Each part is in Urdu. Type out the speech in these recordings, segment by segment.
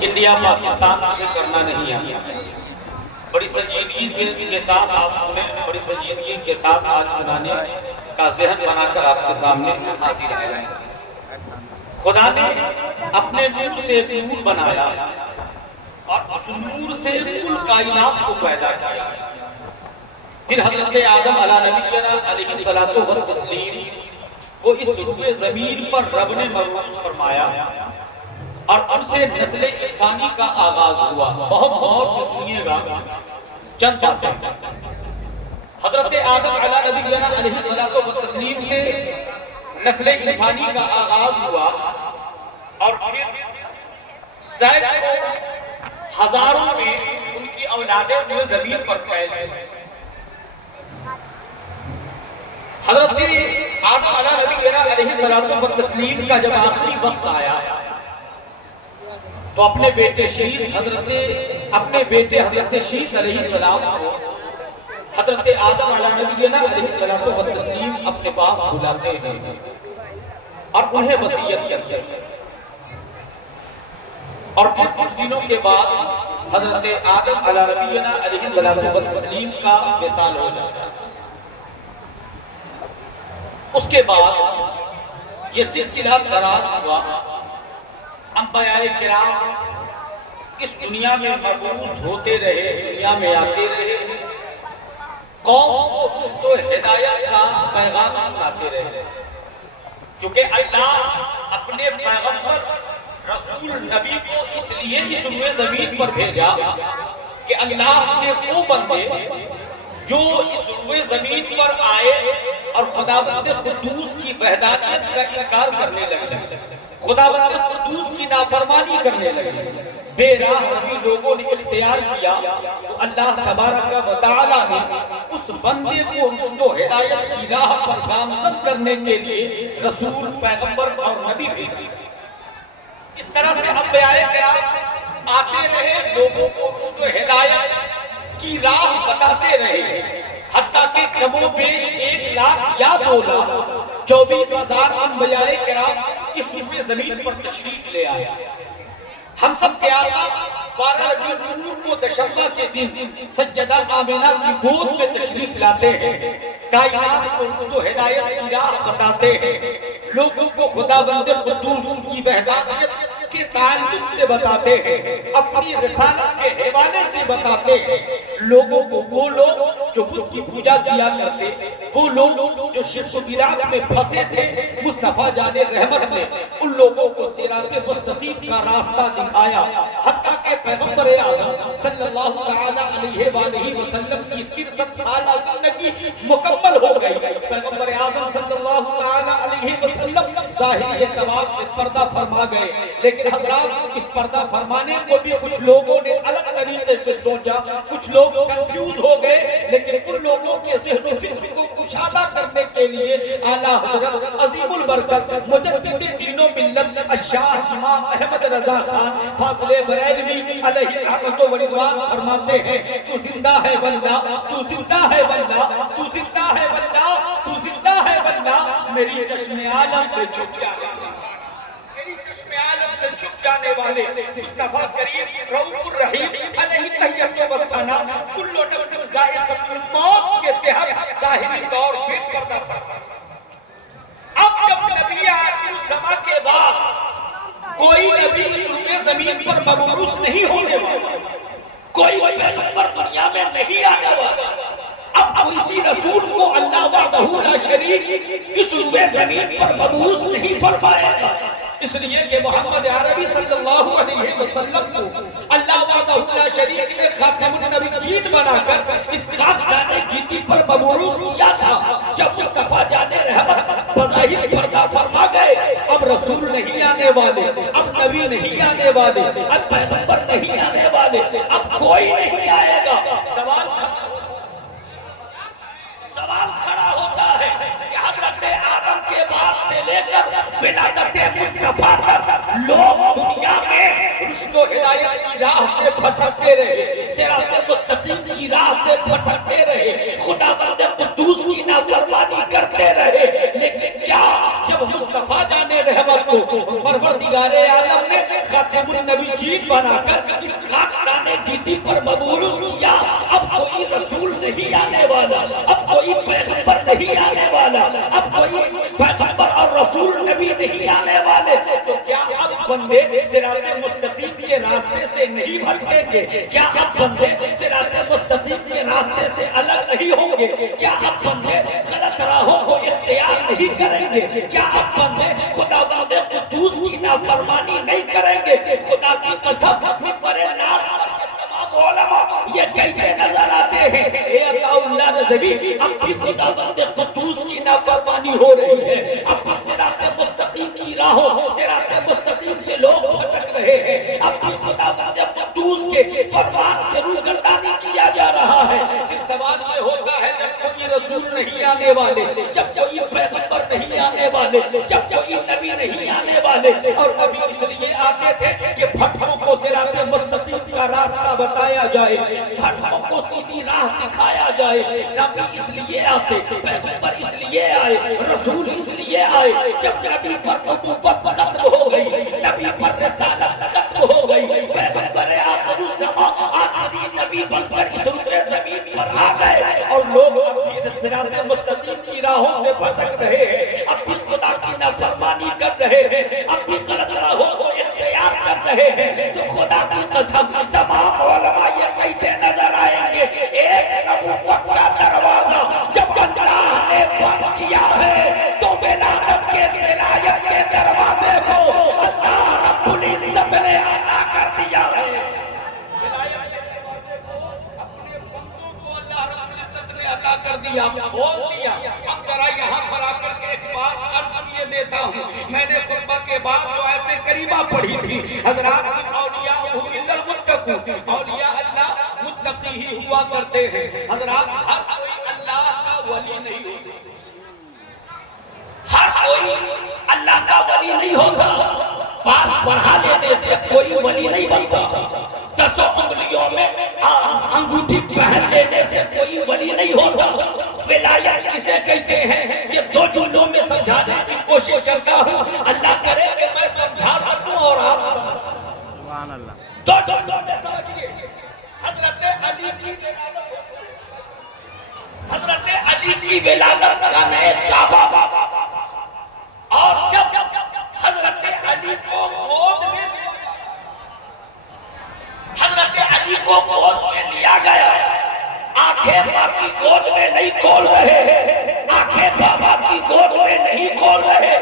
انڈیا پاکستان سے کرنا نہیں آتا. بڑی سنجیدگی کے ساتھ آپ سنیں، بڑی سنجیدگی کے ساتھ آج سنانے کا ذہن بنا کر آپ کے سامنے حاضر ہو جائیں. خدا نے اپنے نور سے نور بنایا اور اس نور سے کل کائنات کو پیدا کیا. پھر حضرت آدم علیہ نبینا علیہ الصلوۃ والتسلیم کو اس روئے زمین پر رب نے مبعوث فرمایا اور ان سے نسل انسانی کا آغاز ہوا. بہت غور سے سنیے گا چند باتیں. حضرت آدم علیہ نبینا علیہ الصلوۃ والتسلیم سے نسل انسانی کا آغاز ہوا اور پھر سینکڑوں ہزاروں میں ان کی اولادیں ہوئے زمین پر پھیل گئی. حضرت آدم علیہ الصلوۃ والتسلیم کا جب آخری وقت آیا تو اپنے بیٹے حضرت شیث علیہ السلام کو حضرت آدم علیہ الصلوۃ والتسلیم اپنے پاس بلاتے ہیں اور انہیں وصیت کرتے ہیں. اور پھر کچھ دنوں کے بعد حضرت آدم علیہ الصلوۃ والتسلیم کا وصال ہو جاتا ہے. اس کے بعد یہ سلسلہ دراز ہوا. انبیاء کرام اس دنیا میں مبعوث ہوتے رہے، دنیا میں آتے رہے، قوم کو رشد و ہدایت کا پیغام سناتے رہے. چونکہ اللہ اپنے پیغمبر رسول نبی کو اس لیے اس روئے زمین پر بھیجا کہ اللہ کے وہ بندے جو اس روئے زمین پر آئے اور خداوند قدوس کی وحدانیت کا انکار کرنے لگے، خداوند قدوس کی نافرمانی کرنے لگے، بے راہ روی لوگوں نے اختیار کیا، تو اللہ تبارک و تعالی نے اس بندے کو رشد و ہدایت کی راہ پر گامزن کرنے کے لیے رسول، پیغمبر اور نبی بھیجے. اس طرح سے انبیاء کرام آتے رہے، لوگوں کو رشد و ہدایت کی راہ بتاتے رہے، حتیٰ کہ کم و بیش 1 لاکھ یا 2 لاکھ 24,000 انبیاء کرام اس روئے زمین پر تشریف لے آئے. ہم سب کے آقا 12 ربیع الاول کو دشمبہ کے دن سیدہ آمنہ کی گود میں تشریف لاتے ہیں، کائنات کو رشد و ہدایت کی راہ بتاتے ہیں، لوگوں کو خداوند قدوس کی وحدانیت کے تعلق سے بتاتے ہیں، اپنی رسالت کے حوالے سے بتاتے ہیں. لوگوں کو وہ لوگ جو بت کی پوجا کیا کرتے، وہ لوگ جو شرک و بدعت میں پھنسے تھے، مصطفیٰ جان رحمت نے ان لوگوں کو صراط مستقیم کا راستہ دکھایا. حتیٰ کہ پیغمبر اعظم صلی اللہ تعالی علیہ وآلہ وسلم کی 63 سالہ زندگی مکمل ہو گئی. پیغمبر اعظم صلی اللہ تعالی علیہ وسلم ظاہری اعتبار سے پردہ فرما گئے، لیکن حضرات اس پردہ فرمانے کو بھی کچھ لوگوں نے الگ طریقے سے سوچا، کچھ لوگ کنفیوز ہو گئے. لیکن ان لوگوں کے ذہن و فکر کو کشادہ کرنے کے لیے اعلیٰ حضرت عظیم البرکت مجدد دین و ملت الشاہ امام احمد رضا خان فاضل بریلوی علیہ رحمت و رضوان فرماتے ہیں، تو زندہ ہے واللہ، تو زندہ ہے واللہ، تو زندہ ہے واللہ، تو زندہ ہے واللہ، میری چشم عالم سے چھپ جانے عالم سے چھپ جانے والے مصطفیٰ کریم رؤوف الرحیم علیہ تحیت و ثنا کل نفس ذائقۃ الموت کے تحت ظاہری طور پہ پردہ فرما. اب جب نبی آخر الزماں کے بعد کوئی نبی اس روئے زمین پر مبعوث نہیں ہونے والا، کوئی پیغمبر دنیا میں نہیں آنے والا، اب اسی رسول کو اللہ وحدہ لا شریک اس روئے زمین پر مبعوث نہیں فرمائے گا. اس لیے کہ محمد عربی صلی اللہ علیہ وسلم کو اللہ وحدہ لا شریک نے خاتم النبیین بنا کر اس خاکدان گیتی پر مبعوث کیا تھا. جب مصطفیٰ جان رحمت بظاہر پردہ فرما گئے، اب رسول نہیں آنے والے، اب نبی نہیں آنے والے، اب پیغمبر نہیں آنے والے، اب کوئی نہیں آئے گا. سوال کھڑا ہوتا ہے کہ حضرت حضرت آدم کے بعد سے لے کر ولادت مصطفیٰ تک لوگ دنیا میں رشد و ہدایت کی راہ سے بھٹکتے رہے، صراط مستقیم کی راہ سے بھٹکتے رہے، خدا بند قدوس کی نافرمانی کرتے رہے، لیکن کیا جب مصطفیٰ جان رحمت کو پروردگار عالم نے خاتم النبیین بنا کر اس خاکدان گیتی پر مبعوث کیا، اب کوئی رسول نہیں آنے والا، اب کوئی پیغمبر نہیں آنے والا، اب کوئی پیغمبر اور رسول نبی نہیں آنے والے، تو کیا اب بندے صراط مستقیم کے راستے سے نہیں بھٹکیں گے؟ کیا اب بندے صراط مستقیم کے راستے سے الگ نہیں ہوں گے؟ کیا اب بندے غلط راہوں کو اختیار نہیں کریں گے؟ کیا اب بندے خدا بند قدوس کی نافرمانی نہیں کریں گے؟ خدا کی قسم ممبر نار علماء یہ کہتے نظر آتے ہیں، اے اللہ نظری اب بھی خدا بند قدوس کی نافرمانی ہو رہی ہے، اب بھی صراط مستقیم کی راہوں صراط مستقیم سے لوگ بھٹک رہے ہیں، اب بھی خدا بند قدوس کے فرمان سے روگردانی کیا جا رہا ہے۔ پھر سوال یہ ہوتا ہے جب کوئی رسول نہیں آنے والے، جب کوئی پیغمبر نہیں آنے والے، جب کوئی نبی نہیں آنے والے، اور نبی اس لیے آتے تھے کہ بھٹکوں کو صراط مستقیم کا راستہ بتایا جائے، بھٹکوں کو سیدھی راہ دکھایا جائے، نبی اس لیے آتے، پیغمبر اس لیے آئے، رسول اس لیے آئے، جب نبی پر نبوت ختم ہو گئی، نبی پر رسالت ختم ہو گئی، پیغمبر آخر الزمان آخری نبی بن کر اس روئے زمین پر آ گئے، اور لوگ اب بھی صراط مستقیم کی راہوں سے بھٹک رہے ہیں، اب بھی خدا کی نافرمانی کر رہے ہیں، اب بھی غلط راہوں کو اختیار کر رہے ہیں، تو خدا کی قسم تمام علماء یہ کہتے نظر آئیں گے، ایک نبوت کا دروازہ جب اللہ نے بند کیا ہے تو ولادت کے ولایت کے دروازے کو اللہ رب العزت نے عطا کر دیا ہے۔ عطا کر دیا، بول دیا۔ اب ذرا یہاں پر آ کر کے ایک بات عرض کیے دیتا ہوں، میں نے خطبہ کے بعد جو آیت کریمہ پڑھی تھی، حضرات اولیاء الا المتقون، اولیاء اللہ متقی ہی ہوا کرتے ہیں۔ حضرات ہر کوئی اللہ کا ولی نہیں ہوتا، ہر کوئی اللہ کا ولی نہیں ہوتا، بات پڑھا لینے سے کوئی ولی نہیں بنتا، 10 انگلیوں میں انگوٹھی پہن لینے سے کوئی ولی نہیں ہوتا۔ ولایت کسے کہتے ہیں؟ یہ دو جملوں میں سمجھانے کی کوشش کرتا ہوں، اللہ کرے کہ میں سمجھا سکوں اور آپ سمجھیں۔ سبحان اللہ۔ دو جملوں میں سمجھئے، حضرت علی کی ولادت، حضرت علی کی ولادت خانہ کعبہ، اور جب حضرت علی کو گود میں حضرت علی کو گود میں لیا گیا، آنکھیں ماں کی گود میں نہیں کھول رہے، آنکھیں بابا کی گود میں نہیں کھول رہے،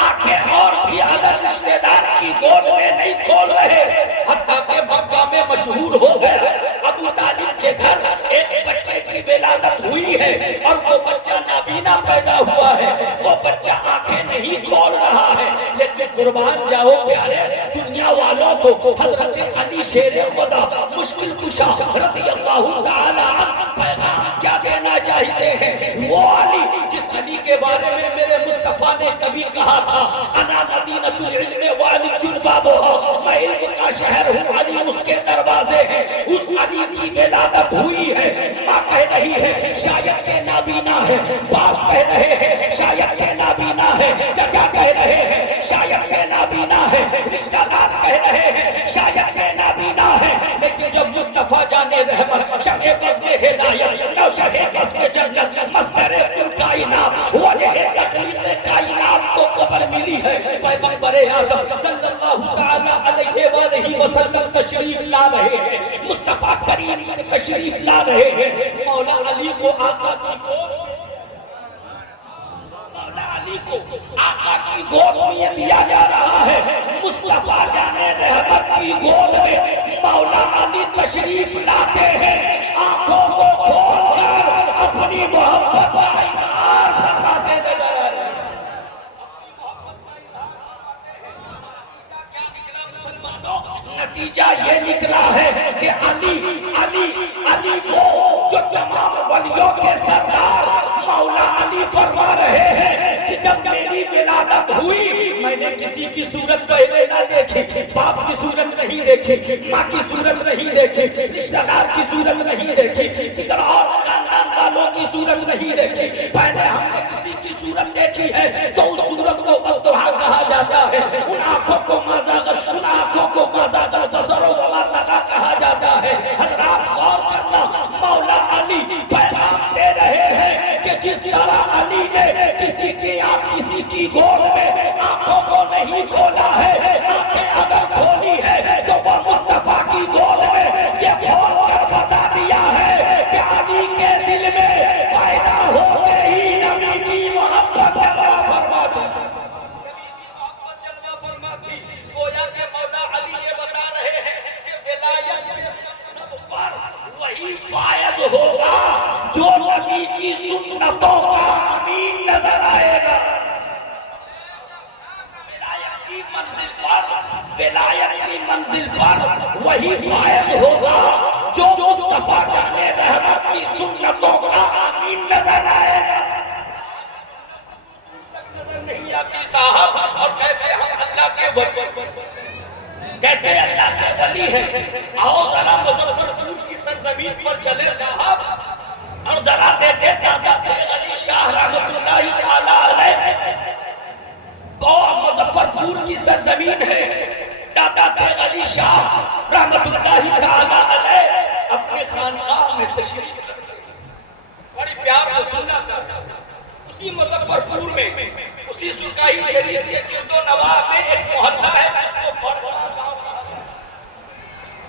آنکھیں اور بھی ادر رشتہ دار کی گود میں نہیں کھول رہے، حتیٰ کہ مکہ میں مشہور ہو گیا ابو طالب کے گھر ایک بچے کی ولادت ہوئی ہے، اور وہ بچہ نابینا پیدا ہوا ہے، وہ بچہ آنکھیں نہیں کھول رہا ہے، لیکن قربان جاؤ پیارے دنیا والوں کو حضرت علی شیر خدا مشکل کشا رضی اللہ تعالی عنہ پیغام کیا دینا چاہتے ہیں؟ وہ علی جس علی کے بارے میں میرے مصطفیٰ نے کبھی کہا تھا انا مدینۃ العلم وعلی جنبابھا، میں علم کا شہر ہوں، علی اس کے دروازے ہیں، اس علی کی ولادت ہوئی ہے، ماں کہہ رہی ہے شاید کہ نابینا ہے، باپ کہہ رہے ہیں شاید کہ نابینا ہے، چچا کہہ رہے ہیں شاید کہ نابینا ہے، رشتہ دار کہہ رہے ہیں شاید کہ نابینا ہے، لیکن جب مصطفیٰ جان رحمت شمع بزم ہدایت نوشہ بزم جنت مصدر کل کائنات وجہ تخلیق کائنات کو خبر ملی ہے، پیغمبر اعظم صلی اللہ تعالی علیہ وآلہ وسلم تشریف لا رہے ہیں، مصطفیٰ کریم تشریف لا رہے ہیں، مولا علی کو آقا کی گود علی کو آقا کی گود میں دیا جا رہا ہے، مصطفیٰ جان رحمت کی گود میں مولا علی تشریف لاتے ہیں، آنکھوں کو کھول کر اپنی محبت کا اظہار فرماتے نظر آ رہے ہیں۔ نتیجہ یہ نکلا ہے کہ علی کو جو تمام ولیوں کے سردار مولا علی فرما رہے ہیں کہ جب میری ولادت ہوئی میں نے کسی کی صورت پہلے نہ دیکھی، باپ کی صورت نہیں دیکھی، ماں کی صورت نہیں دیکھی، رشتہ دار کی صورت نہیں دیکھی، ادھر اور خاندان والوں کی صورت نہیں دیکھی، پہلے ہم نے کسی کی صورت دیکھی ہے تو اس صورت کو بددعا کہا جاتا ہے، ان آنکھوں کو مازاغل بصر وما طغى کہا جاتا ہے۔ حضرات غور کرنا، مولا علی پیغام دے رہے ہیں کہ جس طرح علی نے کسی کی گود میں آنکھوں کو نہیں کھولا ہے، آنکھیں اگر کھولی ہے تو وہ مصطفیٰ کی گود میں یہ کھول کر بتا دیا ہے کہ علی کے دل میں پیدا ہوتے ہی نبی کی محبت جلوہ فرما تھی۔ گویا کہ مولا علی یہ بتا رہے ہیں کہ ولایت سب پر وہی فائز ہوگا جو نبی کی سنتوں کا امین نظر آئے گا۔ ولایت کی منزل پر وہی فائز ہوگا جو مصطفیٰ جان رحمت کی سنتوں کا امین نظر آئے گا۔ نظر نہیں آتی صاحب، اور کہتے ہم اللہ کے ولی، کہتے اللہ کے ولی ہیں۔ آؤ ذرا مظفر پور کی سرزمین پر چلے صاحب اور ذرا دیکھیں دادا تیغ علی شاہ رحمت اللہ تعالی علیہ، تو مظفر پور کی سرزمین ہے۔ دادا تیغ علی شاہ رحمت اللہ تعالی علیہ اپنے خانقاہ میں تشریف بڑی پیار سے سننا، اسی مظفر پور میں، اسی سلطائی شریف کے گرد و نواح میں ایک محلہ ہے جس کو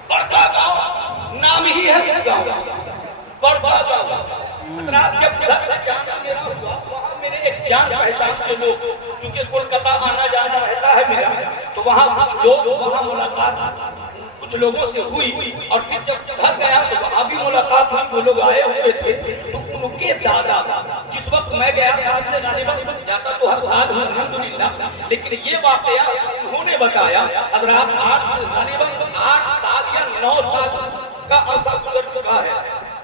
بڑکا گاؤں نام ہی ہے اس گاؤں، بڑکا گاؤں۔ حضرات جب گھر سے جانا میرا ہوا، وہاں میرے ایک جان پہچان کے لوگ، چونکہ کولکتہ آنا جانا رہتا ہے میرا، تو وہاں کچھ لوگ، وہاں ملاقات کچھ لوگوں سے ہوئی، اور پھر جب گھر گیا تو وہاں بھی ملاقات ہوئی، وہ لوگ آئے ہوئے تھے۔ تو ان کے دادا، جس وقت میں گیا تھا سے غالباً جاتا تو ہر سال ہوں الحمدللہ، لیکن یہ واقعہ انہوں نے بتایا حضرات غالباً 8 سال یا 9 سال کا عرصہ گزر چکا ہے۔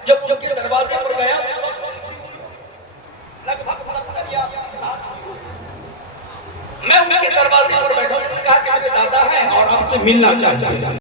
جب ان کے دروازے پر گیا لگ بھگ 70 یا 60 میں ان کے دروازے پر بیٹھا، انہوں نے کہا کہ میرے دادا ہیں اور آپ سے ملنا چاہتا ہوں۔